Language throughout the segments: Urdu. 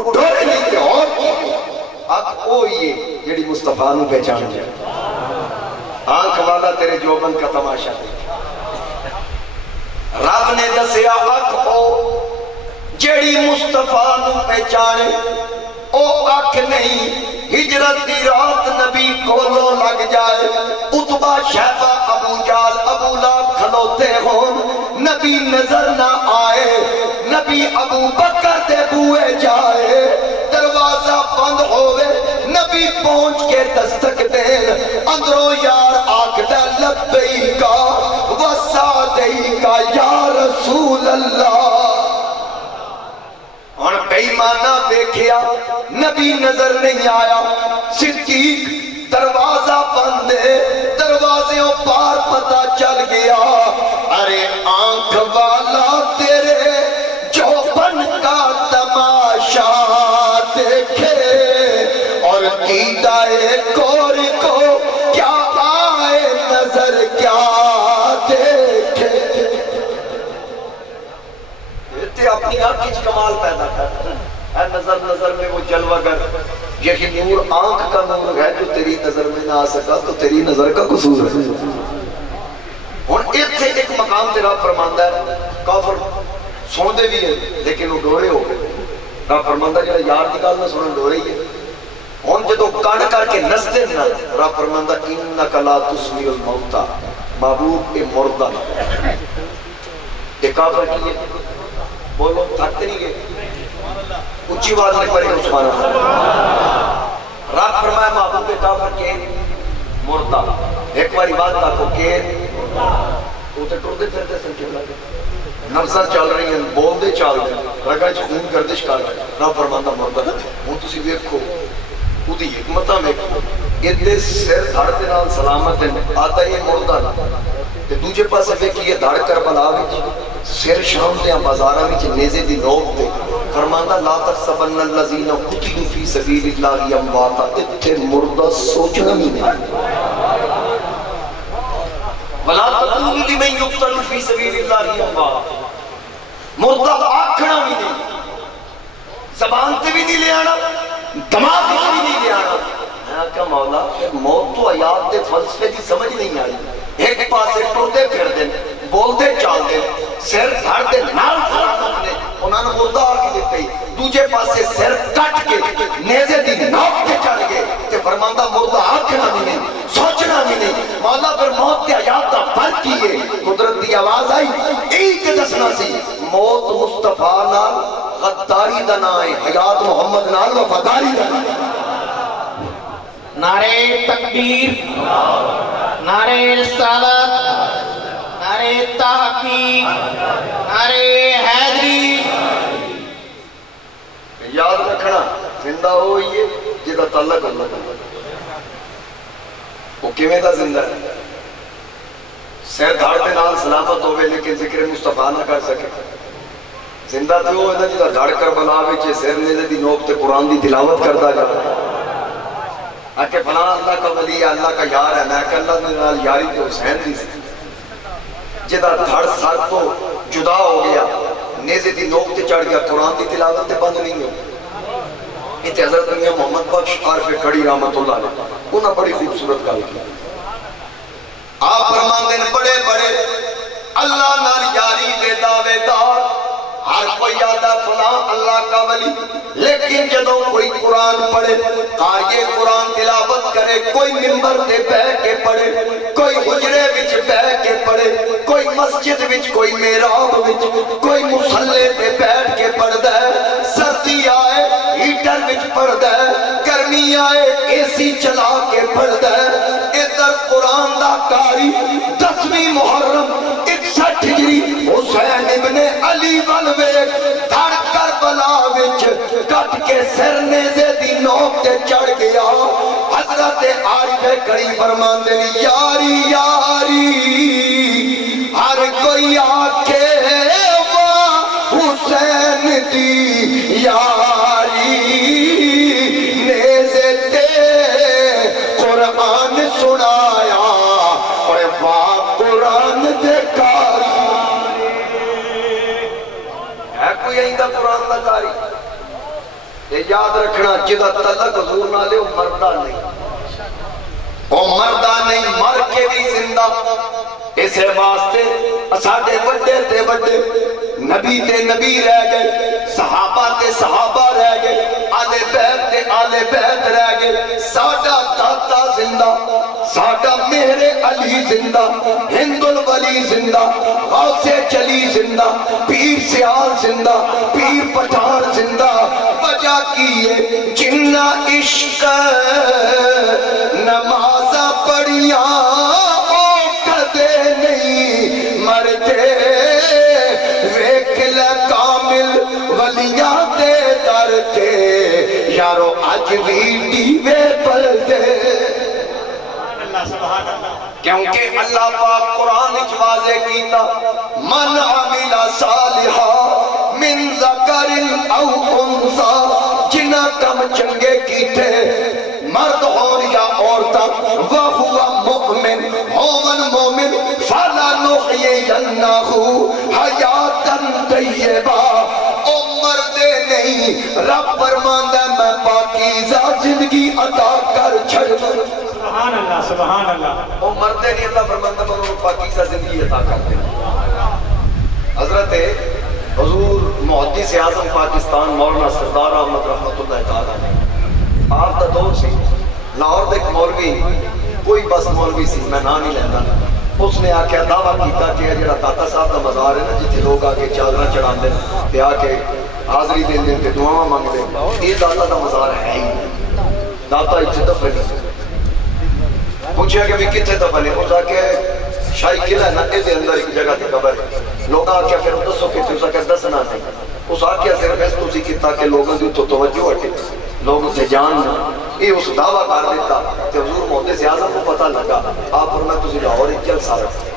وہ ڈورے نہیں تھے اور اب وہ یہ جڑی مصطفیٰ نو پہچان جائے آنکھ والا تیرے جوبن کا تماشا دیکھ رب نے دسیا اکھ او جڑی مصطفیٰ نو پہچانے او اکھ نہیں ہجرت دی رات نبی کولوں لگ جائے عتبہ شیبہ ابو جال ابو لہب کھلوتے ہون نبی نظر نہ آئے نبی ابو بکر دے بوئے جائے دروازہ بند ہوئے نبی پہنچ کے دستک دین اندروں یار آکھدہ لبیکا وسعدیکا یا رسول اللہ اور بیمانہ دیکھیا نبی نظر نہیں آیا صدیق دروازہ بندے دروازوں پار پتہ چل گیا ارے آنکھ والا تیرے جوبن کا تماشا دیکھے اور دیدائے کور کو کیا آئے نظر کیا دیکھے یہ اپنی آنکھ کچھ کمال پیدا کرتا ہے نظر نظر میں وہ جلوہ گر یہی نور آنکھ کا نور ہے جو تیری نظر میں نہ آ سکا تو تیری نظر کا قصور ہے اور ایک مقام تیرا فرماندہ ہے کافر سوندے بھی ہیں لیکن وہ ڈورے ہو گئے رب فرماندہ جڑا یار دی گل نہ سنن ڈورے ہی ہے ہن جدوں کان کر کے نسدے نہ رب فرماندہ انک لا تسمی الموتى محبوب اے مردہ یہ کافر کی ہے بولو تھکتے نہیں گئے اچھی بات نہیں پڑے سبحان اللہ رب فرمایا محبوب کافر کے مردہ ایک باری بات تاکو کہ وہ تے ٹردے پھرتے سنکے لگے نفساں چل رہی ہیں بول دے چال دے رگا چھ خون گردش کر رب فرماندہ مردہ وہ تسی ویکھو اودی حکمتاں ویکھو ادھے سر دھڑ دے نال سلامت ہیں آتا یہ مردہ تے دوجے پاسے ویکھیے دھڑ کربلا وچ سر شام دے بازاراں وچ نیزے دی نوک تے فرماندا لا تحسبن الذین قتلوا فی سبیل اللہ امواتا اتھے مردہ سوچنا بھی نہیں ولا تقولوا لمن يقتل فی سبیل اللہ امواتا مردہ آکھنا بھی نہیں زبان تے بھی نہیں لے آنا دماغ بھی نہیں لے آنا میں کہا مولا موت تو حیات دے فلسفے کی سمجھ نہیں آئی ایک پاسے ٹردے پھر دیں بول دے چال دیں سر دھڑ دے نال سلامت نے انہوں نے مردہ آ کے دیتے ہی دوجے پاسے سر کٹ کے نیزے دی نوک کے چڑھ گئے تے فرماندہ مردہ آکھنا بھی نہیں سوچنا بھی نہیں مولا پھر موت تے حیات دا فرق کیے قدرت دی آواز آئی ایک دسنا سی موت مصطفیٰ نال غداری دا نائے حیات محمد نال وفاداری دا نائے نعرہ تکبیر نعرہ رسالت نعرہ تحقیق نعرہ حیدری یاد رکھنا زندہ ہوئی ہے جدہ تعلق اللہ وہ کیویں دا زندہ ہے سیر دھاڑ دے نال سلامت ہوئے لیکن ذکر مصطفیٰ نہ کر سکے زندہ تو وہ ہے نا جدہ دھاڑ کر بلاوے چھے سیر نیزے دی نوک تے قرآن دی تلاوت کردہ جاتا ہے کہ فلاں اللہ کا ولی ہے اللہ کا یار ہے میں کہ اللہ نے نال یاری تو حسین دی سی جدہ دھڑ سر تو جدا ہو گیا نیزے دی نوک تے چڑھ گیا قرآن دی تلاوت تے بند نہیں ہو اتنے حضرت میاں محمد بخش عارف کھڑی رحمت اللہ علیہ انہاں بڑی خوبصورت گل کی آپ فرماندے نے بڑے بڑے اللہ نال یاری دے دعوے دار ہر کوئی یادہ فلاں اللہ کا ولی لیکن جدوں کوئی قرآن پڑھے قاری قرآن تلاوت کرے کوئی منبر تے بہ کے پڑھے کوئی حجرے وچ بہ کے پڑھے کوئی مسجد وچ کوئی محراب وچ کوئی مصلی تے بیٹھ کے پڑھدا ہے سردی آئے ہیٹر وچ پڑھدا ہے گرمی آئے اے سی چلا کے پڑھدا ہے ادھر قرآن دا قاری 10ویں محرم 61 ہجری حسین ابن علی ولوے دھڑ کربلا وچ کٹ کے سر نیزے دی نوک تے چڑھ گیا حضرت عارف کڑی فرماندے نے یاری یاری ہر کوئی آکے واہ حسین دی یاری نیزے تے قرآن سنایا اور واہ قرآن دے کاری ہے کوئی آئندہ قرآن دا کاری یہ یاد رکھنا جدہ تلق حضور نہ لے وہ مردہ نہیں، وہ مردہ نہیں، مر کے بھی زندہ۔ اسے واسطے اساڑے بڑے تے بڑے نبی تے نبی رہ گئے، صحابہ تے صحابہ رہ گئے، آلِ بیت تے آلِ بیت رہ گئے، ساڑا داتا زندہ، ساڑا مہر علی زندہ، ہند الولی زندہ، غوث چلی زندہ، پیر سیال زندہ، پیر پٹھان زندہ۔ وجہ کیے جنہ عشق نمازہ پڑھیاں مردے ویکھ کامل ولیاں دے در تے یارو اج بھی دیوے پل دے۔ کیونکہ اللہ پاک قرآن واضح کیتا من عمل صالحا من ذکر او انثى، جنہ کم چنگے کیتے مرد ہون یا عورتاں وہو مؤمن ہومن مومن فَلَنُحْيِيَنَّهُ حَيَاتً طَيِّبَةً۔ او مردے نہیں، رب فرماندا میں پاکیزہ زندگی عطا کر چھڑ دوں۔ سبحان اللہ سبحان اللہ۔ او مردے نہیں، اللہ فرماندا میں انہوں پاکیزہ زندگی عطا کر دیں۔ حضرت حضور محدث اعظم پاکستان مولانا سردار احمد رحمت اللہ تعالیٰ نے آپ دا دور سی لاہور دے ایک مولوی، کوئی بس مولوی سی، میں نہ نہیں لینا، اس نے آکے دعویٰ کیتا کہ یہ جڑا داتا صاحب دا مزار ہے نا جتھے لوگ آکے چادرہ چڑھان دیں تے آکے حاضری دیں دیں تے دعاواں مانگ دیں، یہ داتا دا مزار ہے ہی داتا اچھے دفن ہے۔ پوچھا کہ بھی کتھے دفن ہے؟ اس آکے شاہی قلعہ ہے نا اس اندر ایک جگہ تے قبر ہے۔ لوگ آکے پھر دسو کتھے، اس آکے دسنا تھی، اس آکے صرف اس تو سی کیتا کہ لوگوں دی تو توجہ ہٹے، لوگ اسے جاننا، یہ اس دعویٰ کر دیتا کہ حضور محدث اعظم کو پتہ لگا آپ پر میں تجھے لاہور ایک جلسہ رکھتا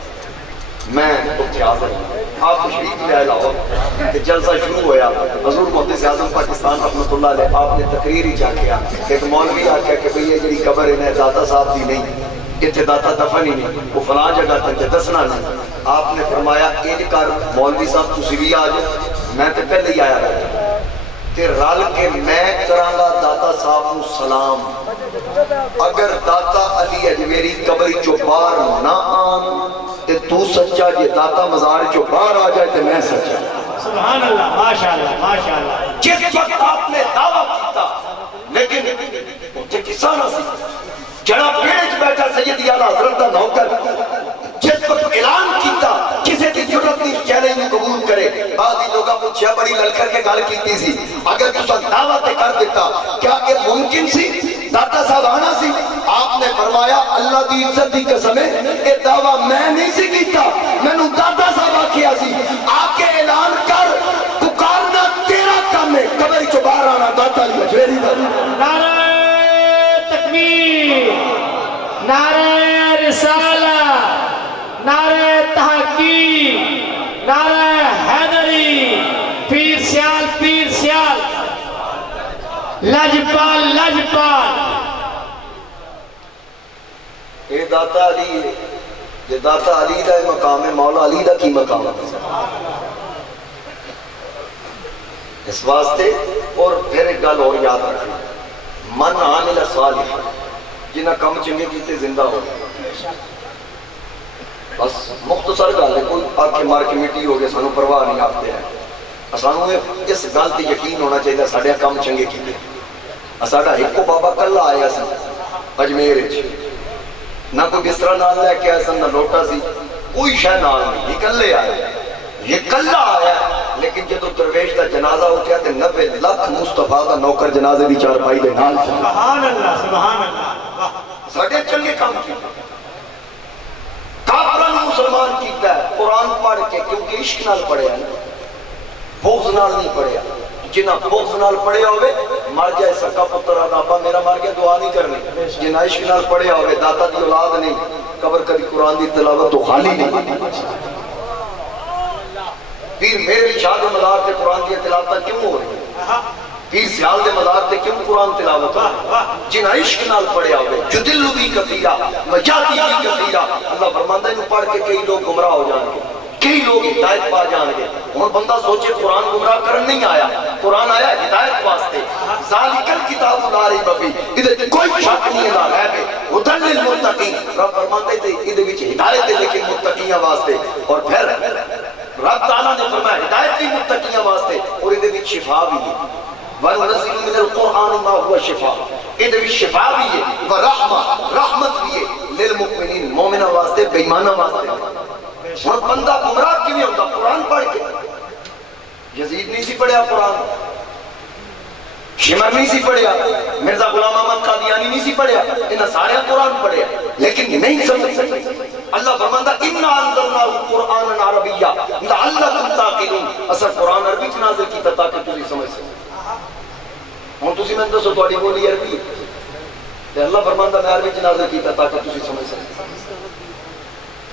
میں اتھے حاضر ہوں، آپ شریف لے آئے لاہور، جلسہ شروع ہویا، حضور محدث اعظم پاکستان رحمت اللہ علیہ آپ نے تقریر ہی جا کیا، ایک مولوی آکیا کہ بھئی یہ جڑی قبر ہے داتا صاحب دی نہیں، اتھے داتا دفن ہی نہیں، وہ فلاں جگہ تک دسنا نہیں۔ آپ نے فرمایا انج کر مولوی صاحب تسی بھی آ جاؤ، میں تے پہلے ہی آیا رہا تے رل کے میں کرانگا داتا صاحب کو سلام، اگر داتا علی اجمیری قبری چو باہر نہ آن تے تو سچا، جے داتا مزار چو باہر آ جائے تے میں سچا۔ سبحان اللہ ماشاءاللہ ماشاءاللہ۔ جس وقت آپ نے دعویٰ کیتا لیکن مجھے کسانا سی جڑا پیڑے چ بیٹھا سیدی اعلیٰ حضرت دا نوکر، جس وقت اعلان کیتا کسے کی ضرورت نہیں چیلنج کو قبول کرے، بعضی لوگاں پوچھیا بڑی للکر کے گل کیتی سی، اگر تسا دعوت کر دیتا کیا یہ ممکن سی داتا صاحب آنا سی؟ آپ نے فرمایا اللہ دی عزت دی قسم ہے یہ دعویٰ میں نہیں سی کیتا، میں نو داتا صاحب آکھیا سی آکے اعلان کر پکارنا تیرا کام ہے، قبر چو باہر آنا داتا علی اجمیری دا۔ نعرہ تکبیر، نعرہ رسالہ، نعرہ تحقیق، نعرہ حیدری، پیر سیال پیر سیال، لجپال لجپال۔ یہ داتا علی ہے، یہ داتا علی دا مقام ہے، مولا علی دا کی مقام ہے اس واسطے۔ اور پھر ایک گل اور یاد رکھنا، من عامل صالح، جنہ کم چنگے کیتے زندہ ہو، بس مختصر گل ہے، کوئی آگ کے مار کے مٹی ہو گئے سانو پرواہ نہیں آتے ہیں، سانو اس گل تے یقین ہونا چاہیے ساڈے کم چنگے کیتے۔ ساڈا ایک بابا کلا آیا سی اجمیر وچ، نہ کوئی بستر نال لے کے آیا سن، نہ لوٹا سی، کوئی شے نال نہیں، یہ کلے آیا، یہ کلا آیا، لیکن جدو درویش دا جنازہ اٹھیا تے 90 لاکھ مصطفیٰ دا نوکر جنازے دی چارپائی دے نال۔ سبحان اللہ سبحان اللہ۔ ساڈے چنگے کام کیتے، کافران مسلمان کیتا ہے قرآن پڑھ کے، کیونکہ عشق نال پڑھیا ہے، بغض نال نہیں پڑھیا۔ جنہ بغض نال پڑھیا ہوئے مر جائے سکا پتر آدابا میرا مر گیا دعا نہیں کرنی، جنہ عشق نال پڑھیا ہوئے داتا دی اولاد نہیں، قبر کبھی قرآن دی تلاوت تو خالی نہیں۔ پیر میرے شاہ دے مزار تے قرآن دی تلاوت کیوں ہو رہی ہے؟ پیر سیال دے مزار تے کیوں قرآن تلاوت ہو؟ جنہ عشق نال پڑھیا ہوئے جدلو بھی کثیرہ وجاتی بھی کثیرہ، اللہ فرماندہ انہوں پڑھ کے کئی لوگ گمراہ ہو جائیں گے، کئی لوگ ہدایت پا جان گے۔ اور بندہ سوچے قرآن گمراہ کرن نہیں آیا، قرآن آیا ہدایت واسطے ذالکل کتاب لا ریب فیہ ادھے کوئی شک نہیں ہے غیب ہے ھدی للمتقین رب فرماتے تھے ادھے وچ ہدایت ہے لیکن متقیاں واسطے اور پھر رب تعالیٰ نے فرمایا ہدایت بھی متقیاں واسطے اور ادھے وچ شفا بھی ہے وَنُنَزِّلُ مِنَ الْقُرْآنِ مَا هُوَ شِفَاءٌ ادھے وچ شفا بھی ہے وَرَحْمَةٌ رحمت بھی ہے للمؤمنین مومنہ واسطے بے ایمانہ واسطے اور بندہ گمراہ کیوں ہوتا قرآن پڑھ کے یزید نہیں سی پڑھیا قرآن شمر نہیں سی پڑھیا مرزا غلام احمد قادیانی نہیں سی پڑھیا انہاں سارے قرآن پڑھیا لیکن نہیں سمجھ سکتے اللہ فرماندا اِنَّا أَنزَلْنَاهُ قُرْآنًا عَرَبِيًّا لَعَلَّكُمْ تَعْقِلُونَ اصل قرآن عربی چ نازل کیتا تاکہ تسی سمجھ سکو ہن تسی میں دسو تہاڈی بولی عربی تے اللہ فرماندا میں عربی چ نازل کیتا تاکہ تسی سمجھ سکو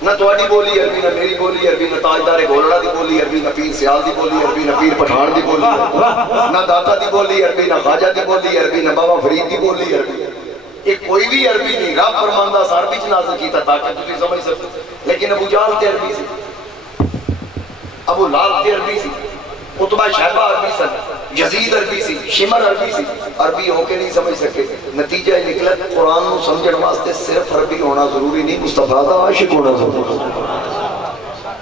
نہ تہاڈی بولی عربی نہ میری بولی عربی نہ تاجدار گولڑا دی بولی عربی نہ پیر سیال دی بولی عربی نہ پیر پٹھان دی بولی عربی نہ داتا دی بولی عربی نہ خواجہ دی بولی عربی نہ بابا فرید دی بولی عربی ایک کوئی بھی عربی نہیں رب فرماندا عربی چ نازل کیتا تاکہ تسی سمجھ سکو لیکن ابو جہل تے عربی سی ابو لہب تے عربی سی عتبہ شیبہ عربی سن یزید عربی سی شمر عربی سی عربی ہو کے نہیں سمجھ سکے نتیجہ نکلا قرآن نو سمجھن واسطے صرف عربی ہونا ضروری نہیں مصطفیٰ دا عاشق ہونا ضروری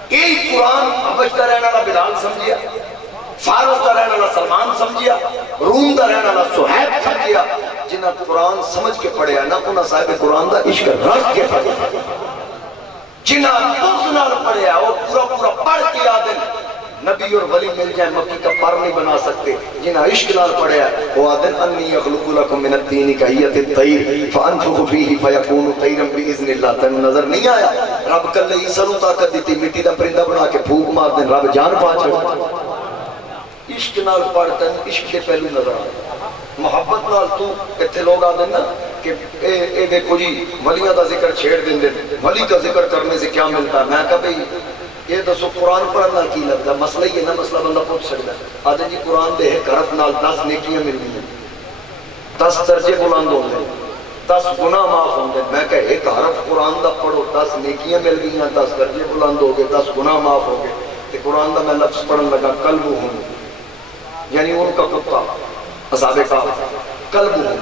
یہی قرآن حبش دا رہنا والا بلال سمجھیا فارس دا رہنا والا سلمان سمجھیا روم دا رہنا والا سہیب سمجھیا جنہاں قرآن سمجھ کے پڑھیا نہ انہاں صاحب قرآن دا عشق رکھ کے پڑھیا جنہاں بغض نال پڑھیا وہ پورا پورا پڑھ کے آدن نبی اور ولی مل جائے مکی کا پر نہیں بنا سکتے جنہاں عشق نال پڑھیا وہ آدن انی اخلق لکم من الدین کہیت الطیر فانفخ فیہ فیکون طیرا باذن اللہ تن نظر نہیں آیا رب کل عیسیٰ نو طاقت دیتی مٹی دا پرندہ بنا کے پھونک مار دیں رب جان پا چھڑتا عشق نال پڑھتا ہے عشق کے پہلو نظر آیا محبت نال تو اتھے لوگ آ دینا کہ اے دیکھو جی ولیہ دا ذکر چھیڑ دیں دیں ولی کا ذکر کرنے سے کیا ملتا ہے میں کہا بھئی یہ دسو قرآن پڑھنا کی لگتا ہے مسئلہ یہ نا مسئلہ بندہ پوچھ سکتا ہے آدھے جی قرآن دے ایک حرف نال 10 نیکیاں مل گئی ہیں 10 درجے بلند ہوں گے 10 گناہ معاف ہوں گے میں کہا ایک حرف قرآن دا پڑھو 10 نیکیاں مل گئی ہیں 10 درجے بلند ہو گے 10 گناہ معاف ہو گے کہ قرآن دا میں لفظ پڑھن لگا قلب ہوں یعنی ان کا کتا اصحاب کہا قلب ہوں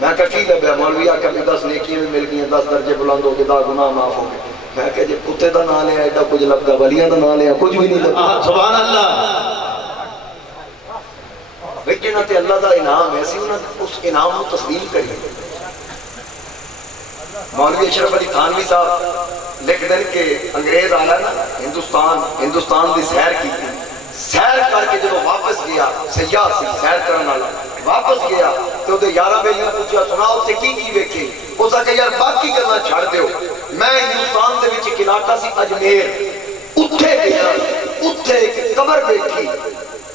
میں کہا کی لبیا مولوی آکے 10 نیکیاں بھی مل گئی ہیں 10 درجے بلند ہو گے 10 گناہ معاف ہو گے میں کہا جب کتے دا نہ لیا ایڈا کچھ لگتا ولیاں دا نہ لیا کچھ بھی نہیں لگتا سبحان اللہ لیکن تے اللہ دا انعام ایسی انہوں اس انعام کو تسلیم کری مولوی اشرف علی تھانوی صاحب لکھ دیں کہ انگریز آیا نا ہندوستان دی سیر کی سیر کر کے جب واپس گیا سیاح سی سیر کرنے والا واپس گیا تو دے یارہ بیلیاں پوچھا سناؤ تے کی ویکھی اس نے کہا یار باقی کرنا چھڑ دیو میں ہندوستان دے وچ ایک علاقہ سی اجمیر اتھے گیا اتھے ایک قبر بیٹھی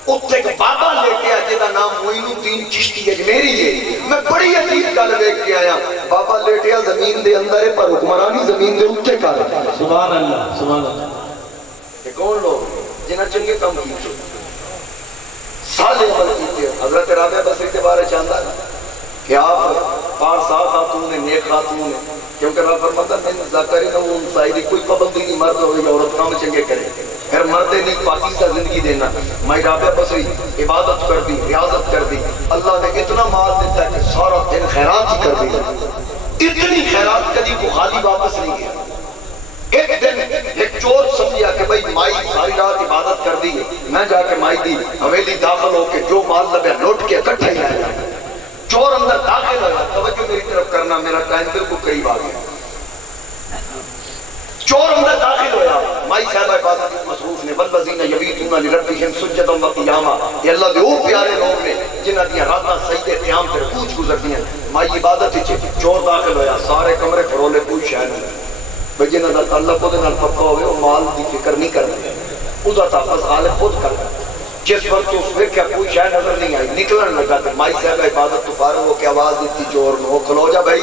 اتھے ایک بابا لے کے آیا جدا نام معین الدین چشتی اجمیری ہے میں بڑی عجیب گل ویکھ کے آیا بابا لیٹیا زمین دے اندر ہے پر حکمرانی زمین دے اتھے کر سبحان اللہ سبحان اللہ یہ کون لوگ جنہاں چنگے کام کیتے صالح عمل کیتے حضرت رابعہ بصری کے بارے چاندہ کہ آپ پارسا خاتون نیک خاتون کیونکہ رب فرماتا میں ذکر نہ ان سائری کوئی پابندی نہیں مرد ہوئی عورت کام چنگے کرے پھر مرد نہیں پاکیزہ زندگی دینا میں رابعہ بصری عبادت کر دی ریاضت کر دی اللہ نے اتنا مال دیتا ہے کہ سارا دن خیرات ہی کر دی اتنی خیرات کبھی کو خالی واپس نہیں گیا ایک دن ایک چور سمجھیا کہ بھئی مائی ساری رات عبادت کر دی میں جا کے مائی دی حویلی داخل ہو کے جو مال لگا لوٹ کے اکٹھا ہی آیا چور اندر داخل ہوا توجہ میری طرف کرنا میرا ٹائم بالکل قریب آ گیا چور اندر داخل ہوا مائی صاحب عبادت مصروف نے والذین یبیتون لربہم سجدا وقیاما یہ اللہ دے وہ پیارے لوگ نے جنہاں دی راتاں سجدے قیام تے رکوع گزرتی ہیں مائی عبادت وچ چور داخل ہوا سارے کمرے کھرولے کوئی شے نہیں بھئی جنہاں دا تعلق اودے نال پکا ہوئے وہ مال دی فکر نہیں کرتے اودہ تحفظ غالب خود کرتا جس وقت اس ویکھیا کوئی شے نظر نہیں آئی نکلن لگا تے مائی صاحب عبادت تو فارغ ہو کے آواز دیتی چور نو کھلو جا بھائی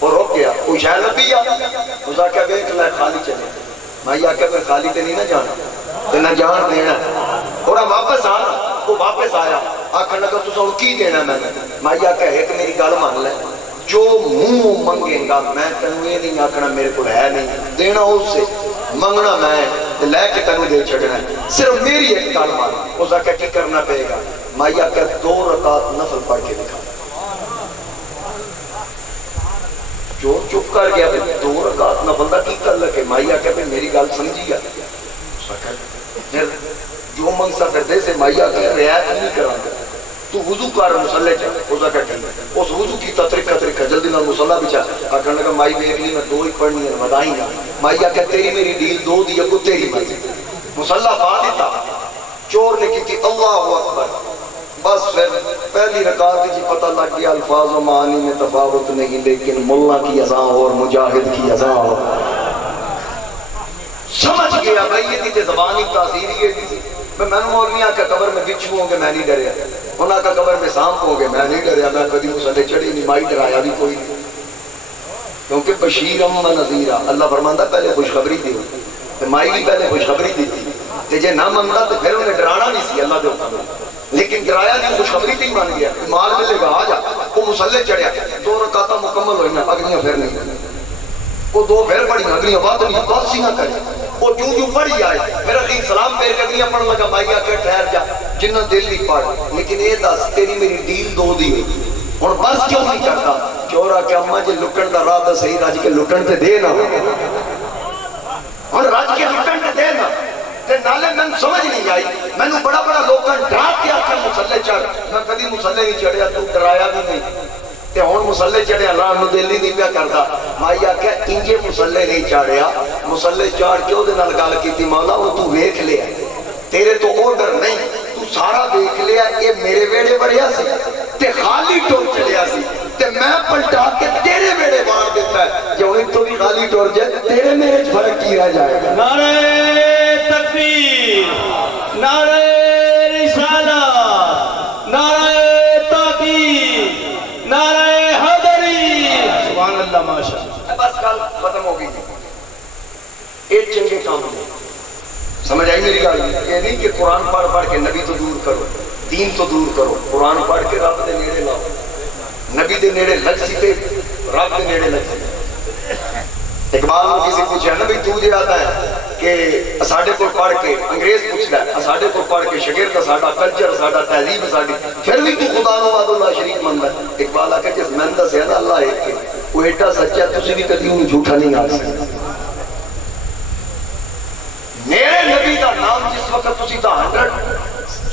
وہ رک گیا کوئی شے لبھی آ خدا کہ ویکھ لے خالی چلے مائی آکھیا میں خالی تے نہیں نہ جانا تے نہ جان دینا تھوڑا واپس آنا وہ واپس آیا آکھن لگا تساں کی دینا میں مائی آکھیا ایک میری گل مان لے جو منہ منگیں گا میں تینوں یہ نہیں آکھنا میرے کو ہے نہیں دینا اس سے منگنا میں لے کے تینوں دے چھڑنا ہے صرف میری ایک گل مان اس آکھیا کی کرنا پڑے گا مائیا کہ 2 رکعت نفل پڑھ کے دکھا. جو چپ کر گیا 2 رکعت نفل دا کی کر لگے. مائیا کہ میری گل سمجھی گیا. جو مقصد دے سے مائیا کہ رعایت نہیں کرا تو وضو کر مصلی چاہ اس کا ٹھیک اس وضو کی طریقہ جلدی نہ مصلی بچا آخر لگا مائی دیکھ لی میں 2 ہی پڑھنی ہے ودائی نہ. مائیا کہ تیری میری ڈیل 2 دی اگو تیری مرضی. مصلی پا دیتا چور نے کی اللہ اکبر. بس پھر پہلی رکعت جی پتہ لگ گیا الفاظ و معانی میں تفاوت نہیں لیکن ملا کی اذان اور مجاہد کی اذان اور سمجھ گیا بھائی یہ تھی زبانی تاثیری ہے. میں نے مولویاں کا قبر میں بچھو ہوں گے میں نہیں ڈریا, انہاں کا قبر میں سانپ ہوں گے میں نہیں ڈریا, میں کبھی مصلی چڑھی نہیں, مائی ڈرایا بھی کوئی نہیں. کیونکہ بشیرم و نذیرہ اللہ فرماندا پہلے خوشخبری دی تے مائی بھی پہلے خوشخبری دی تھی تے جے نہ مندا تے پھر انہیں ڈرانا نہیں سی اللہ دے حکم میں. لیکن ڈرایا نہیں خوشخبری تے ہی مان گیا مال ملے گا آ جا. وہ مصلی چڑھیا 2 رکعتاں مکمل ہوئی نا اگلیاں پھر نہیں وہ 2 پھر پڑھی اگلیاں بات نہیں بس ہی نہ کرے. وہ جو پڑھی جائے میرا خیل سلام پیر کے اگلیاں پڑھ لگا مائیا کہ ٹھہر جا جنہ دل نہیں پڑھ. لیکن یہ دس تیری میری ڈیل 2 دی ہوئی ہوں بس کیوں نہیں کرتا. چورا کہ اما جی لٹن دا راہ دا صحیح رج کے لٹن تے دے نا اور رج کے لٹن تے دے نا تے نالے میں سمجھ نہیں آئی. میں نے بڑا لوکاں ڈرا کے آکر مصلی چڑھ. میں کبھی مصلی نہیں چڑھیا تو ڈرایا بھی نہیں تے ہون مصلی چڑھے اللہ نو دل نہیں پیا کردا. مائیا کہ انجے مصلی نہیں چڑھیا مصلی چڑھ کے او دے نال گل کیتی مولا او تو ویکھ لیا تیرے تو آرڈر نہیں تو سارا دیکھ لیا یہ میرے ویڑے بڑھیا سی تے خالی ٹور چلیا سی تے میں پلٹا کے تیرے ویڑے بار دیتا ہے جو ان تو بھی خالی ٹور جائے تیرے میرے فرق کی رہ جائے گا. نعرہ تکبیر, نعرہ رسالت, نعرہ تحقیق, نعرہ حیدری. سبحان اللہ ماشاء اللہ. بس کل ختم ہو گئی. ایک چنگے کام ہے سمجھ آئی میری گل. یہ نہیں کہ قرآن پڑھ کے نبی تو دور کرو دین تو دور کرو. قرآن پڑھ کے رب دے نیڑے لاؤ. نبی دے نیڑے لگ سی تے رب دے نیڑے لگ سی. اقبال کو کسی پوچھا نبی تو جے آتا ہے کہ ساڑھے کو پڑھ کے انگریز پوچھتا ہے ساڑھے کو پڑھ کے شگرد ساڑھا کلچر ساڑھا تہذیب ساڑھی پھر بھی تو خدا نو وعد اللہ شریک مند ہے. اقبال آکے جس مندہ سے ہے نا اللہ ایک کے وہ ایٹا سچا تسی بھی کدی انہوں جھوٹا نہیں آ سکتا. میرے نبی دا نام جس وقت تسی دا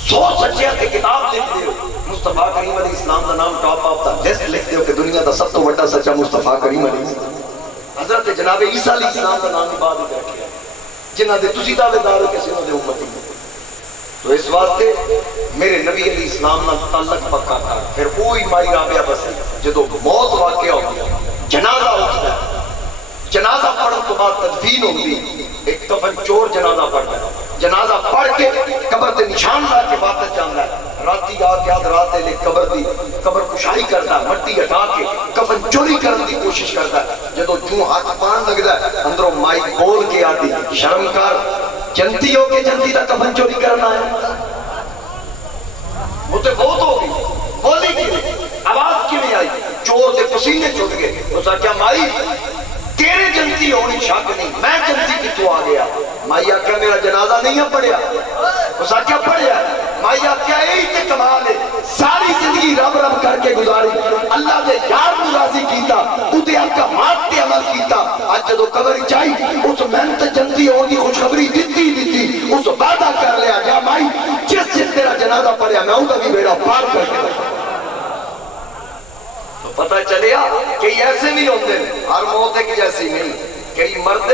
100 سچیاں تے کتاب لکھ دے ہو مصطفیٰ کریم علیہ السلام دا نام ٹاپ آف دا لسٹ لکھ دے ہو کہ دنیا دا سب تو بڑا سچا مصطفیٰ کریم علیہ السلام. حضرت جناب عیسیٰ علیہ السلام دا نام ہی بعد ہی رکھیا جنہ دے تسی دعوے دار ہو کسی نہ دے امتی ہو. تو اس واسطے میرے نبی علیہ السلام نہ تعلق پکا کر پھر وہی مائی رابعہ بسی جدو موت واقعہ ہو گیا جنازہ اٹھتا ہے. جنازہ پڑھن تو بعد تدفین ہوگی. ایک کفن چور جنازہ پڑھتا ہے. جنازہ پڑھ کے قبر تے نشان لا کے واپس جانا ہے. راتی آ کے آدھ رات لے قبر دی قبر کشائی کرتا ہے مٹی ہٹا کے کفن چوری کرنے کی کوشش کرتا ہے. جدو جو ہاتھ پان لگتا ہے اندروں مائی بول کے آتی شرم کر جنتی ہو کے جنتی دا کفن چوری کرنا ہے. وہ تو بہت ہو گئی بولی کی آواز کی نہیں آئی چور دے پسینے چھوٹ گئے. اس نے کیا مائی تیرے جنتی ہونی شک نہیں میں جنتی کی تو آ گیا. مائی آکھیا میرا جنازہ نہیں پڑھیا. اس نے کیا پڑھیا. مائی آکھیا یہی تے کمال ہے ساری زندگی رب رب کر کے گزاری اللہ دے یار کو راضی کیتا اُتے آکا مات تے عمل کیتا. آج جدو قبر چاہی اس محنت جنتی ہونی خوشخبری دیتی اس وعدہ کر لیا جا مائی جس جس تیرا جنازہ پڑھیا میں اُنہا بھی بیڑا پار کر کے پتہ چلیا کہ ایسے نہیں ہوتے ہر موت ایک جیسی نہیں. کئی مرد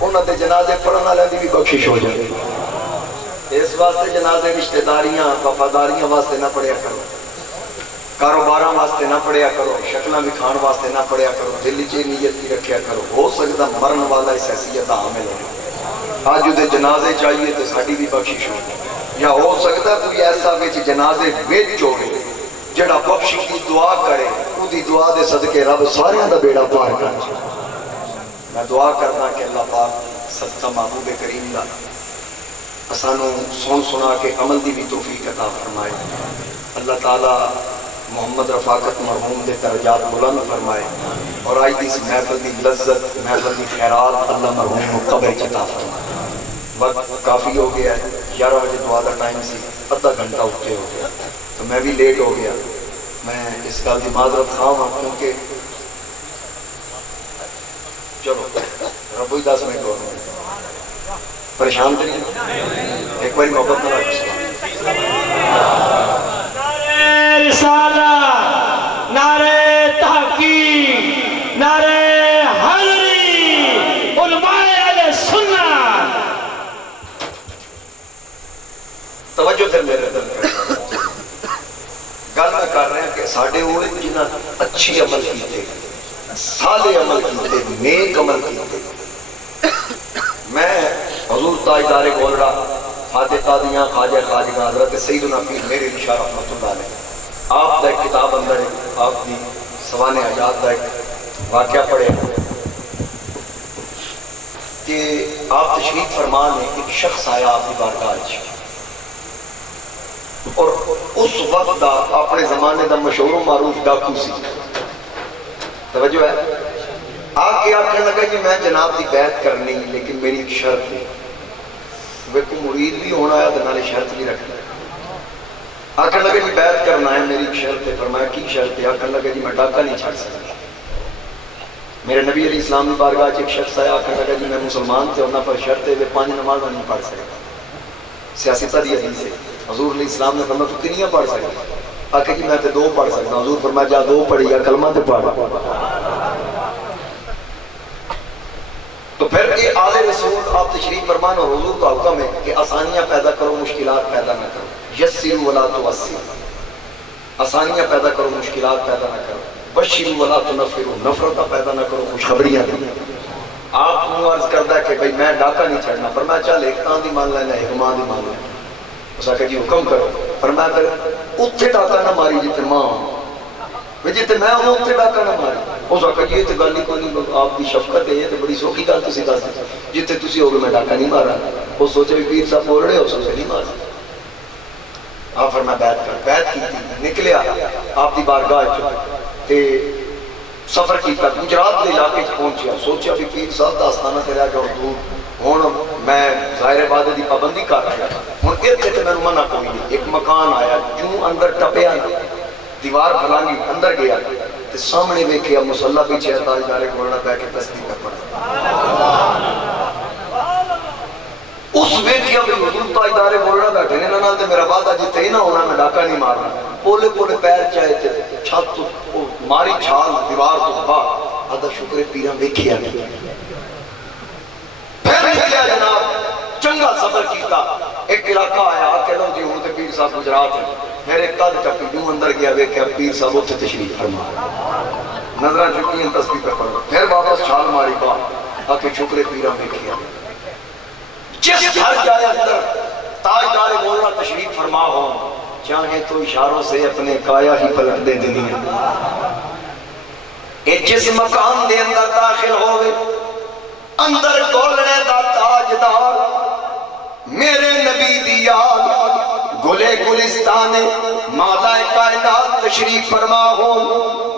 انہوں نے جنازے پڑھنا لیندی بھی بخشش ہو جائے. اس واسطے جنازے رشتہ داریاں وفاداریاں واسطے نہ پڑھیا کرو کاروباراں واسطے نہ پڑھیا کرو شکلہ بھی کھان واسطے نہ پڑھیا کرو دل چے نیت کی رکھیا کرو. ہو سکتا مرن والا اس حیثیت حامل ہو آج دے جنازے چاہیے تو ساڑی بھی بخشش ہو. یا ہو سکتا کوئی ایسا وچ جنازے وچ جوڑے جڑا بخشش کی دعا کرے وہ دی دعا دے صدقے رب سارے دا بیڑا پار کر. میں دعا کرنا کہ اللہ پاک صدقہ محبوب کریم دا اسانوں سن سنا کے عمل دی بھی توفیق عطا فرمائے. اللہ تعالیٰ محمد رفاقت مرحوم دے درجات بلند فرمائے اور آج دی اس محفل دی لذت محفل دی خیرات اللہ مرحوم کو قبر عطا فرمائے. وقت کافی ہو گیا ہے. 11 بجے دعا کا ٹائم سی، آدھا گھنٹہ اٹھے ہو گیا تو میں بھی لیٹ ہو گیا. میں اس گل کی معذرت خواہ ہوں کیونکہ چلو رب ہی 10 منٹ ہو گئے پریشان تو نہیں، ایک بار محبت نہ رکھ. نعرہ رسالہ، نعرہ تحقیق، نعرہ حیدری، علماء اہل سنت. توجہ پھر میرے دل کرنا گل میں کر رہے ہیں کہ ساڑھے ہوئے جنہاں اچھی عمل کیتے، صالح عمل کیتے، نیک عمل کیتے. میں حضور تاجدار گولڑا فاتح قادیاں خواجہ خواجہ حضرت سیدنا پیر میرے شاہ رحمت اللہ علیہ آپ دا ایک کتاب اندر ہے، آپ دی سوانح حیات دا ایک واقعہ پڑھے کہ آپ تشریف فرمان ہے، ایک شخص آیا آپ کی بارگاہ اور اس وقت دا اپنے زمانے دا مشہور و معروف ڈاکو سی. توجہ ہے، آ کے آخر لگا کہ میں جناب دی بیعت کرنی لیکن میری ایک شرط ہے. وہ کو مرید بھی ہونا ہے تو نالے شرط بھی رکھنا ہے. آخر لگا کہ بیعت کرنا ہے، میری ایک شرط ہے. فرمایا کی شرط ہے؟ آخر لگا کہ میں ڈاکہ نہیں چھاڑ سکتا. میرے نبی علیہ السلام کی بارگاہ ایک شخص آیا، آخر لگا کہ میں مسلمان تھے ہونا پر شرط ہے وہ 5 نمازیں نہیں پڑھ سکتا. سیاستہ دی حدیث ہے. حضور علیہ السلام نے فرمایا تو کنیاں پڑھ سکتا؟ آخر کہ میں تو 2 پڑھ سکتا. حضور فرمایا جا 2 پڑھی یا کلمہ تے پڑھ. تو پھر یہ آل رسول آپ تشریف فرمان اور حضور کا حکم ہے کہ آسانیاں پیدا کرو، مشکلات پیدا نہ کرو. یسروا ولا تعسروا، آسانیاں پیدا کرو، مشکلات پیدا نہ کرو. بشروا ولا تنفروا، نفرتاں پیدا نہ کرو، خوشخبریاں دو. آپ کو عرض کرتا ہے کہ بھئی میں ڈاکہ نہیں چھڑنا. فرمایا چل ایک تاں دی مان لینا، ایک ماں دی مان لینا. اس نے کہا جی حکم کرو. فرمایا پھر اتھے ڈاکہ نہ ماری جتے ماں ہوں، جتے میں ہوں اتھے ڈاکہ نہ ماری. اس نے کہا جی یہ تو گل نہیں کوئی نہیں، آپ کی شفقت ہے، یہ تو بڑی سوکھی گل تسی دس دی. جتے تسی ہوگے میں ڈاکہ نہیں مارا. وہ سوچے بھی پیر صاحب بول رہے ہو سوچے نہیں مارا. آپ فرمایا بیعت کر. بیعت کی تھی، نکلیا آپ دی بارگاہ تے سفر کیتا، گجرات کے علاقے پہنچیا. سوچیا بھی پیر صاحب دا آستانہ تے رہ گیا دور، ہوں میں ظاہر عبادت دی پابندی کر رہا ہوں. اتنے تو میں منع کوئی نہیں. ایک مکان آیا، جو اندر ٹپیا دیوار بلانگی اندر گیا تے سامنے ویکھیا مصلی پیچھے تاجدار گولڑا بیٹھ کے تسبیح کر پڑا. اس ویکھیا بھی حضور تاجدار گولڑا بیٹھے نے نال تے میرا وعدہ جتے ہی نہ ہونا، میں ڈاکہ نہیں مارنا. پولے پولے پیر چاہے تے چھت ماری چھال دیوار تو باہر. آدھا شکر پیراں ویکھیا نہیں. پھر نکلیا جناب، چنگا سفر کیتا. ایک علاقہ آیا کہ لو جی ہوں تے پیر صاحب گجرات ہیں. میرے قد ٹپی جو اندر گیا ویکھیا پیر صاحب اتنے تشریف فرما. نظراں چکیاں تسبیح پہ پڑھو. پھر واپس چھال ماری باہر آ کے شکر پیراں ویکھیا. جس گھر جائے اندر تاجدار گولڑا تشریف فرما ہو، چاہے تو اشاروں سے اپنے کایا ہی پلٹ دے دنیا. اے جس مقام دے اندر داخل ہوئے، اندر گولڑے دا تاجدار میرے نبی دی یاد گلے گلستان مولا کائنات تشریف فرما ہو.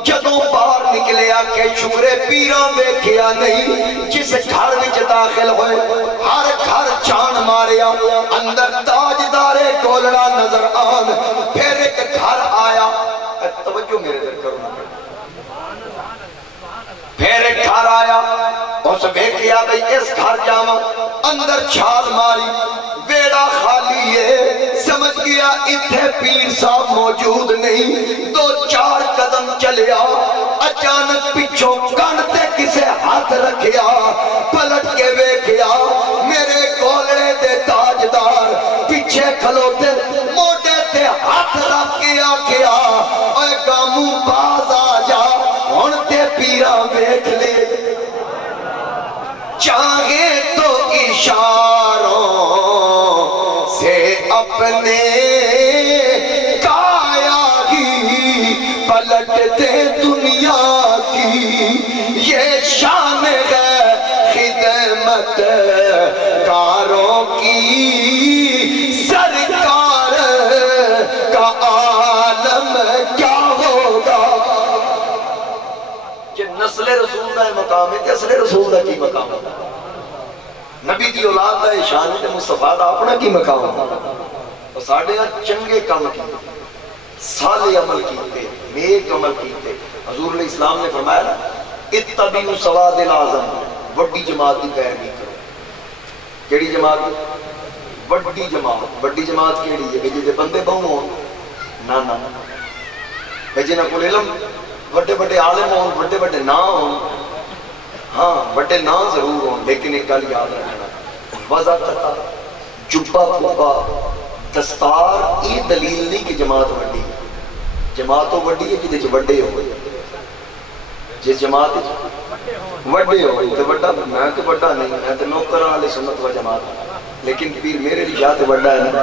جدوں باہر نکلیا کہ شکر پیراں ویکھیا نہیں. جس گھر وچ داخل ہوئے ہر گھر چان ماریا، اندر تاجدار گولڑا نظر آن. پھر ایک گھر آیا، توجہ میرے در کرو. پھر ایک گھر آیا، اس ویکھیا بھئی اس گھر جاواں. اندر چھال ماری، ویڑا خالی ہے. سمجھ گیا اتھے پیر صاحب موجود نہیں. 2-4 قدم چلیا، اچانک پچھوں کانتے کسے ہاتھ رکھیا. پلٹ کے ویکھیا میرے گولڑے دے تاجدار پیچھے کھلوتے، موڈے تے ہاتھ رکھ کے آکھیا اے گاموں باز آ جا، ہن تے پیراں ویکھ لے. چاہے تو اشاروں سے اپنے کایا ہی پلٹ دے دنیا کی. یہ شان ہے خدمت کاروں کی، سرکار کا عالم کیا ہوگا. یہ نسل رسول کا مقام ہے کہ اصل رسول کا کی مقام ہے؟ نبی دی اولاد دا شان تے مصطفیٰ دا اپنا کی مقام اور ساڑے چنگے کام کیتے صالح عمل کیتے نیک عمل کیتے حضور علیہ السلام نے فرمایا اتبعوا سواد الاعظم وڈی جماعت دی پیروی کرو کیڑی جماعت وڈی جماعت کیڑی ہے جے بندے بہوں ہون نا نا جنہاں کول علم بڑے بڑے عالم ہون بڑے بڑے نا ہون ہاں بڑے نا ضرور ہوں لیکن ایک گل یاد رکھنا وضاحت جبہ کبا دستار یہ دلیل نہیں کہ جماعت وڈی جماعت تو وڈی ہے جدے وڈے ہوئے جس جماعت وڈے ہوئے تو وڈا میں تو وڈا نہیں میں تو نوکر والے سنت و جماعت لیکن پیر میرے علی شاہ تے وڈا ہے نا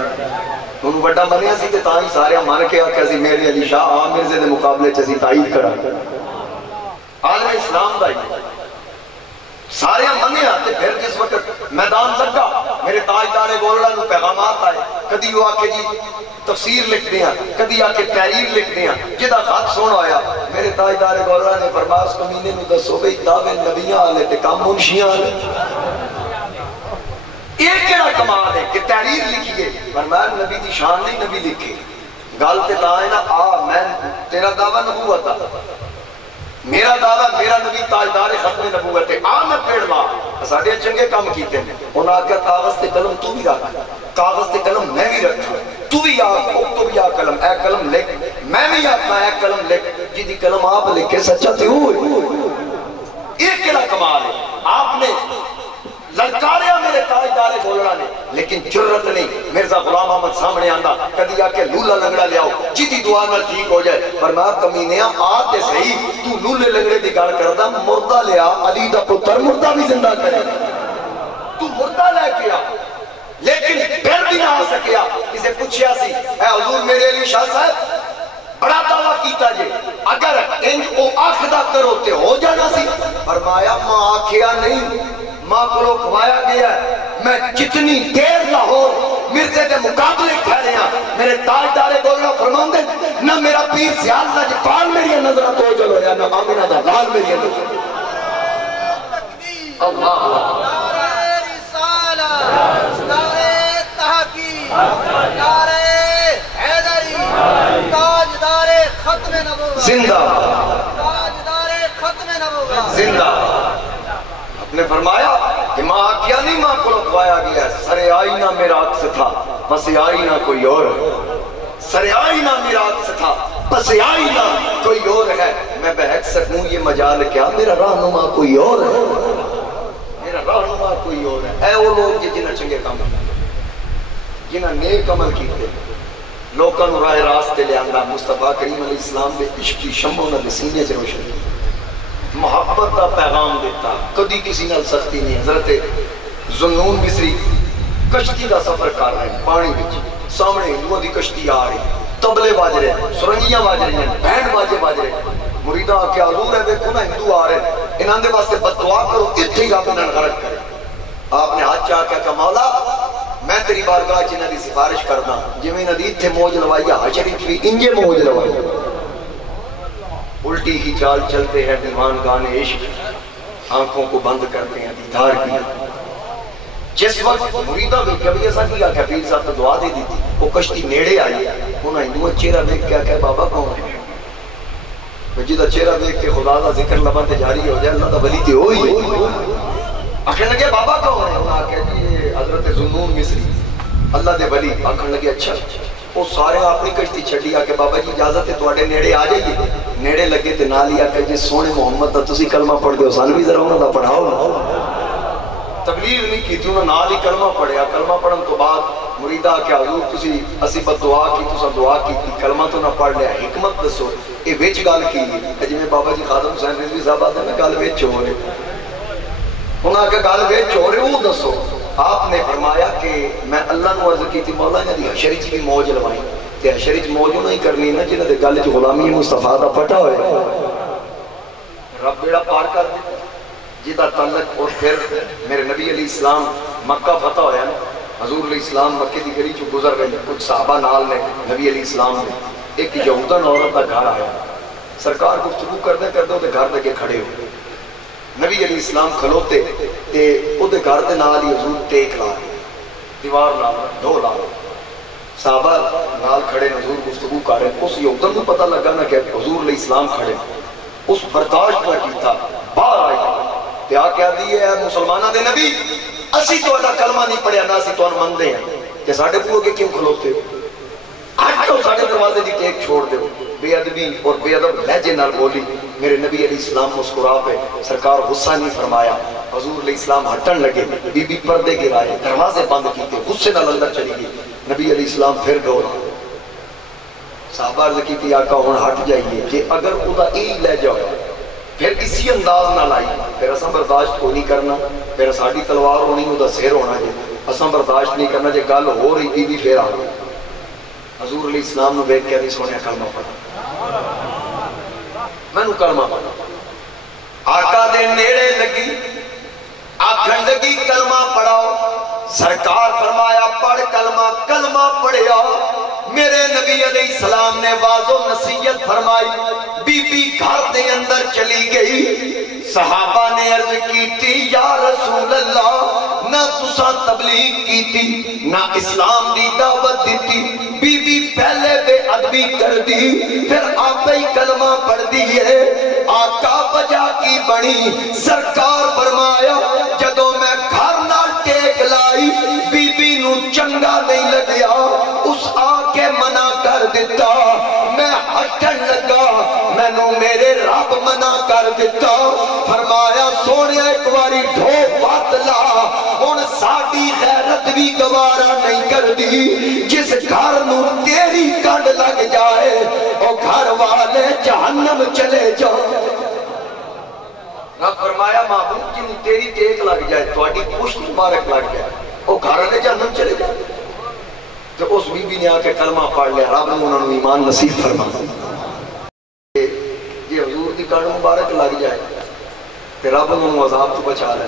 انہوں وڈا منیا سی تے تاں ہی سارے مان کے آکھیا سی میرے علی شاہ عامر دے مقابلے چ اسی تائید کرا عالم اسلام دا ہی سارے منیا تے پھر جس وقت میدان لگا میرے تاجدار گولڑا نو پیغامات آئے کدی وہ آکے جی تفسیر لکھ دیا کدی آکے تحریر لکھ دیا جدا خط سونا آیا میرے تاجدار گولڑا نے فرمایا اس کمینے نو دسو بھئی دعوے نبیاں آلے تے کام منشیاں آلے ایک کیڑا کمال ہے کہ تحریر لکھیے فرمایا نبی دی شان نہیں نبی لکھے گل تے تائیں نا میں تیرا دعویٰ نبوت تھا میرا دعویٰ میرا نبی تاجدار ختم نبوت ہے میں پیڑ ماں ساڑھے چنگے کام کیتے ہیں انہاں آکھا کاغذ تے قلم تو بھی رکھ کاغذ تے قلم میں بھی رکھا تو بھی آ قلم اے قلم لکھ میں بھی آکھا اے قلم لکھ جی قلم آپ لکھے سچا تے ہوئے ایک کیڑا کمال ہے آپ نے للکاریا میرے تاجدار گولڑا نے لیکن جرت نہیں مرزا غلام احمد سامنے آندا کدی آکے لولا لنگڑا لے آؤ جیتی دعا نہ ٹھیک ہو جائے فرمایا کمینیاں آتے صحیح تو لولے لنگڑے دی گل کردا مردہ لے آ علی دا پتر مردہ بھی زندہ کرے تو مردہ لے کے آ لیکن پھر بھی نہ آ سکیا اسے پوچھیا سی اے حضور میرے علی شاہ صاحب بڑا دعویٰ کیتا جے اگر انج او آخدہ کرو تے ہو جانا سی فرمایا ماں آکھیا نہیں ماں کو کھوایا گیا ہے میں جتنی دیر لاہور مرزے دے مقابلے کھڑے ہیں میرے تاجدار گولڑا فرماندے نہ میرا پیر سیال نہ جفان میری نظرہ تو جلو یا نہ آمینہ دا لال میری نظرہ اللہ نعرہ رسالہ نعرہ تحقیق نعرہ حیدری تاجدار ختم نبوت زندہ تاجدار ختم نبوت زندہ نے فرمایا کہ ماں آکیا نہیں ماں کو لکھوایا گیا سر آئینہ میرا عکس تھا بس آئینہ کوئی اور ہے سر آئینہ میرا عکس تھا بس آئینہ کوئی اور ہے میں بہت سکوں یہ مجال کیا میرا رہنما کوئی اور ہے میرا رہنما کوئی اور ہے اے وہ لوگ جنہیں چنگے کام جنہیں نیک عمل کیتے لوکاں نو راہ راستے لے آندا مصطفیٰ کریم علیہ السلام دے عشق کی شمع نال سینے سے روشن کی محبت کا پیغام دیتا کدی کسی نال سختی نہیں حضرت ذوالنون مصری کشتی کا سفر کر رہے ہیں پانی وچ سامنے ہندوؤں دی کشتی آ رہی تبلے باج رہے ہیں سرنگیاں باج رہی ہیں بینڈ باجے باج رہے ہیں مریداں آ کے حضور ہے دیکھو نا ہندو آ رہے ہیں انہاں دے واسطے بددعا کرو اتھے ہی رب انہاں غرق کرے آپ نے ہاتھ چاہ کہ مولا میں تیری بارگاہ چ انہاں دی سفارش کردا جویں انہاں دی اتھے موج لوائی حشر وچ بھی انجے موج لوائی الٹی ہی چال چلتے ہیں دیوان گانے عشق آنکھوں کو بند کرتے ہیں دیدار کی جس وقت مریدہ بھی کبھی ایسا کیا کہ پیر صاحب تو دعا دے دی تھی وہ کشتی نیڑے آئی انہاں ہندوہ چہرہ دیکھ کیا کہ بابا کون ہے جیدہ چہرہ دیکھ کے خدا دا ذکر لبان تے جاری ہو جائے اللہ دا ولی تے ہوئی آخر لگے بابا کون ہے انہاں کہا کہ حضرت ذوالنون مصری اللہ دے ولی آخر لگے اچھا وہ سارے اپنی کشتی چھڑی آ کے بابا جی اجازت ہے تواڈے نیڑے آ جائیے نیڑے لگے تے نال ہی آ کے جی سونے محمد دا تسی کلمہ پڑھ دیو سانو بھی ذرا انہاں دا پڑھاؤ تبلیغ نہیں کی انہاں نال ہی کلمہ پڑھیا کلمہ پڑھن تو بعد مریدہ آ کے حضور تسی اسی بد دعا کی تساں دعا کی کلمہ تو نہ پڑھ لیا حکمت دسو اے وچ گل کی جویں بابا جی خادم حسین رضوی صاحب آتے ہیں گل وچ ہو رہے انہاں کے گل وچ ہو رہے وہ دسو آپ نے فرمایا کہ میں اللہ نو عرض کی تھی مولا انہاں دی حشر وچ بھی موج لوائی تے حشر وچ موج نہیں کرنی نا جنہاں دے گل وچ غلامی مصطفیٰ دا پٹا ہوئے رب بیڑا پار کر دے جیدہ تعلق اور پھر میرے نبی علیہ السلام مکہ فتح ہویا نا حضور علیہ السلام مکہ دی گلی چو گزر گئی کچھ صحابہ نال نے نبی علیہ السلام نے ایک یہودن عورت دا گھر آیا سرکار گفتگو کردے کردے تے گھر لگے کھڑے ہو نبی علیہ السلام کھلوتے تے او دے گھر دے نال ہی حضور ٹیک لا رہے دیوار نال دو لا رہے صحابہ نال کھڑے حضور گفتگو کر رہے اس یوکتن کو پتہ لگا نا کہ حضور علیہ السلام کھڑے اس برداشت نہ کیتا باہر آئی تے آ کہہ دیئے اے مسلمانہ دے نبی اسی تو اللہ کلمہ نہیں پڑھیا نہ اسی تو ان مندے ہیں کہ ساڑھے پوہ کے کیوں کھلوتے ہو آج تو ساڑھے دروازے دی ٹیک چھوڑ دے بے ادبی اور بے ادب لہجے نال بولی میرے نبی علیہ السلام مسکرا پہ سرکار غصہ نہیں فرمایا حضور علیہ السلام ہٹن لگے بی بی پردے گرائے دروازے بند کیتے غصے نال اندر چلی گئی نبی علیہ السلام پھر گورا صحابہ عرض کی تھی آقا ہون ہٹ جائیے کہ اگر خدا ایک لے جاؤ پھر اسی انداز نہ لائی پھر اساں برداشت کو نہیں کرنا پھر ساڑی تلوار ہونی وہ دا سیر ہونا جائے اساں برداشت نہیں کرنا جائے گل ہو رہی بی بی پھر آ گئی حضور علیہ السلام نے بیٹھ کے دی سونے کلمہ پڑھا میں نو کلمہ پڑھا آقا دے نیڑے لگی آکھن لگی کلمہ پڑھاؤ سرکار فرمایا پڑھ کلمہ کلمہ پڑھیا میرے نبی علیہ السلام نے واضح و نصیحت فرمائی بی بی گھر دے اندر چلی گئی صحابہ نے عرض کی تھی یا رسول اللہ نہ تسا تبلیغ کی تھی نہ اسلام دی دعوت دی تھی بی بی پہلے بے ادبی کر دی پھر آپ ہی کلمہ پڑھ دیئے آقا وجہ کی بڑی سرکار فرمایا جدو میں گھر نہ ٹیک لائی بی بی نو چنگا نہیں لگیا اس آکے منع کر دیتا میں ہٹن لگا میں نو میرے رب منع کر دیتا فرمایا سونے ایک واری ڈھو بات لا ان ساڑی غیرت بھی گوارا نہیں کر دی جس گھر نو تیری کنڈ لگ جائے او گھر والے جہنم چلے جاؤ رب فرمایا محبوب جن تیری ٹیک لگ جائے توڑی پشت مبارک لگ جائے او گھر والے جہنم چلے جائے تو اس بی بی نے آکے کلمہ پڑھ لیا رب نے انہوں نے ایمان نصیب فرما یہ حضور دی کنڈ مبارک لگ جائے تے رب انہوں نے عذاب تو بچا لیں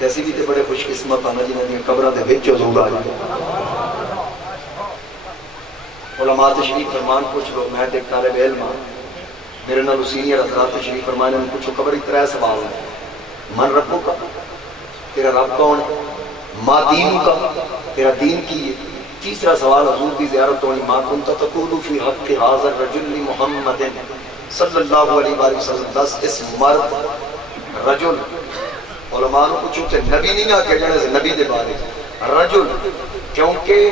جیسی بھی تے بڑے خوش قسمت آنا جنہوں نے قبرہ دے بچ حضور آ جائے علماء تشریف فرمان پوچھ لو میں دیکھ طالب علم میرے نال سینئر حضرات تشریف فرمانے میں پوچھو قبر اترائے سوال ہے من ربو کا تیرا رب کون ہے ما دین کا تیرا دین کی ہے تیسرا سوال حضور کی زیارت ہونی ما کنتا تقولو فی حق حاضر رجل محمد صلی اللہ علیہ وآلہ وسلم دس اس مرد رجل علماء نے پوچھو تے نبی نہیں آکے جانے سے نبی دے بارے رجل کیونکہ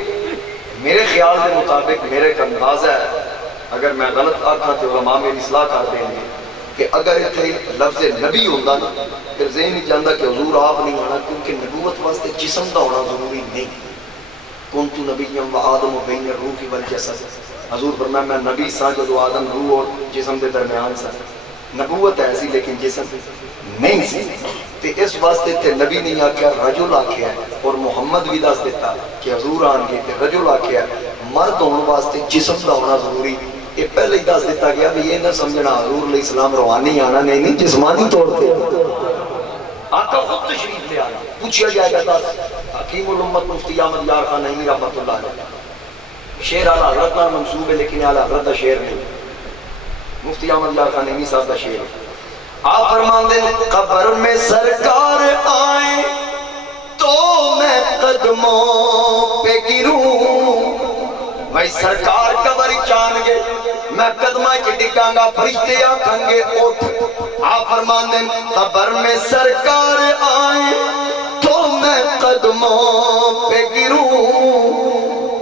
میرے خیال کے مطابق میرے کا اندازہ ہے اگر میں غلط آکھا تو علماء میری اصلاح کر دیں گے کہ اگر اتنے لفظ نبی ہوندہ نا پھر ذہن نہیں جاندہ کہ حضور آپ نہیں ہونا کیونکہ نبوت واسطے جسم دا ہونا ضروری نہیں کنتو نبیم و آدم و بین الروح والجسد حضور فرمایا میں نبی سا جو آدم روح اور جسم دے درمیان سا نبوت ایسی لیکن جسم نہیں سی تے اس واسطے تے نبی نہیں آکیا رجل آکیا ہے اور محمد بھی دس دیتا کہ حضور آن گئے تے رجل آکیا ہے مرد ہونے واسطے جسم دا ہونا ضروری یہ پہلے ہی دس دیتا گیا کہ یہ نہ سمجھنا حضور علیہ السلام روحانی آنا نہیں جسمانی طور پہ آقا خود تشریف لے آنا پوچھیا جائے گا دس حکیم الامت مفتی احمد یار خان نعیمی رحمت اللہ علیہ شعر اعلیٰ حضرت نہ منصوب ہے لیکن اعلیٰ حضرت دا شعر نہیں مفتی احمد یار خان نعیمی صاحب دا شعر آپ فرمان دیں قبر میں سرکار آئیں تو میں قدموں پہ گروں بھائی سرکار قبر چان گے میں قدمہ چٹکاں گا فرشتے آکھیں گے اٹھ آپ فرمان دیں قبر میں سرکار آئیں تو میں قدموں پہ گروں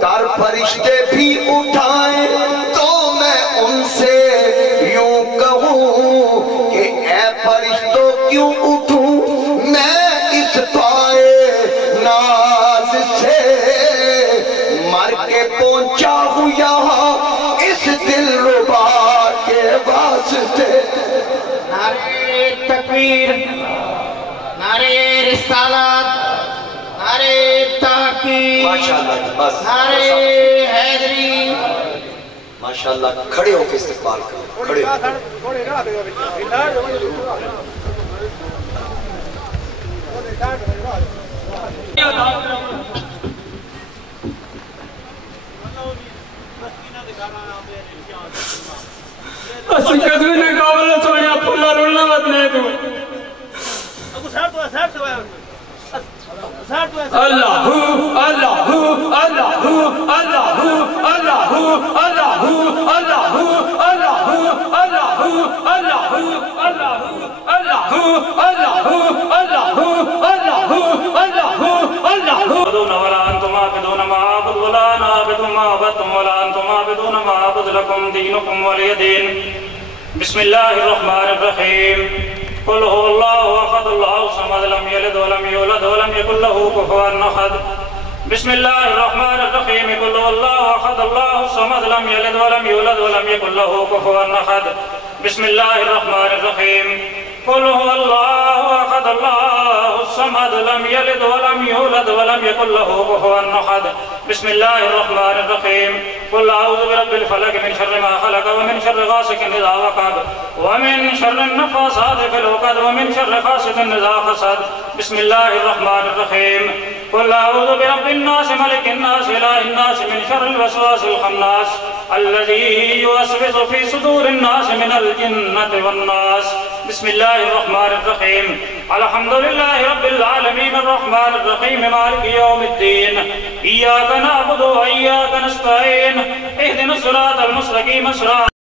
کار فرشتے بھی اٹھائیں تو میں ان سے یوں کہوں کہ اے فرشتوں کیوں اٹھوں میں اس پائے ناز سے مر کے پہنچا ہوں یہاں اس دل ربا کے واسطے نعرہ تکبیر نعرہ رسالت نعرہ تحقیق نعرہ حیدری ماشاءاللہ کھڑے ہو کے استقبال کرو کھڑے ہو اسی قدمی نے قابل سوڑیا پھولا رولنا بدلے تو بسم الله الرحمن الرحيم قل هو الله احد الله الصمد لم يلد ولم يولد ولم يكن له كفوا احد بسم الله الرحمن الرحيم قل هو الله احد الله الصمد لم يلد ولم يولد ولم يكن له كفوا احد بسم الله الرحمن الرحيم قل هو الله احد الله الصمد لم يلد ولم يولد ولم يكن له كفوا احد بسم الله الرحمن الرحيم قل اعوذ برب الفلق من شر ما خلق ومن شر غاسق اذا وقب ومن شر النفاثات في العقد ومن شر حاسد اذا حسد بسم الله الرحمن الرحيم قل اعوذ برب الناس ملك الناس اله الناس من شر الوسواس الخناس الذي يوسوس في صدور الناس من الجنة والناس بسم الله الرحمن الرحيم الحمد لله رب العالمين الرحمن الرحيم مالك يوم الدين إياك نعبد وإياك نستعين اهدنا الصراط المستقيم صراط